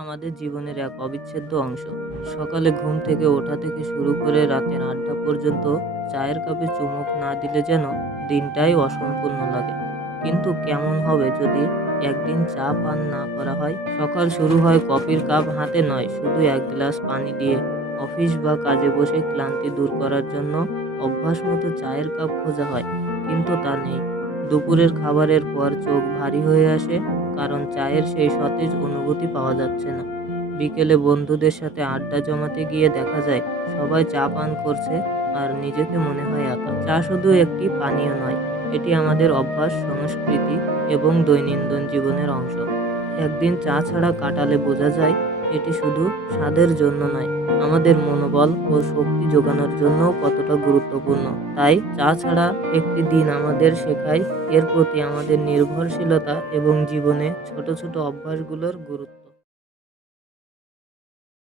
আমাদের জীবনের এক অবিচ্ছেদ্য অংশ। সকালে ঘুম থেকে ওঠা থেকে শুরু করে রাতের আড্ডা পর্যন্ত চায়ের কাপে চুমুক না দিলে যেন দিনটাই অসম্পূর্ণ লাগে। কিন্তু কেমন হবে যদি একদিন চা পান না করা হয়? সকাল শুরু হয় কফির কাপ হাতে নয়, শুধু এক গ্লাস পানি দিয়ে। অফিস বা কাজে বসে ক্লান্তি দূর করার জন্য অভ্যাস মতো চায়ের কাপ খোঁজা হয়, কিন্তু তা নেই। দুপুরের খাবারের পর চোখ ভারী হয়ে আসে, কারণ চায়ের সেই সতেজ অনুভূতি পাওয়া যাচ্ছে না। বিকেলে বন্ধুদের সাথে আড্ডা জমাতে গিয়ে দেখা যায় সবাই চা পান করছে, আর নিজেকে মনে হয় একা। চা শুধু একটি পানীয় নয়, এটি আমাদের অভ্যাস, সংস্কৃতি এবং দৈনন্দিন জীবনের অংশ। একদিন চা ছাড়া কাটালে বোঝা যায় এটি শুধু স্বাদের জন্য নয়, আমাদের মনোবল ও শক্তি যোগানোর জন্যও কতটা গুরুত্বপূর্ণ। তাই চা ছাড়া একটি দিন আমাদের শেখায় এর প্রতি আমাদের নির্ভরশীলতা এবং জীবনে ছোট ছোট অভ্যাসগুলোর গুরুত্ব।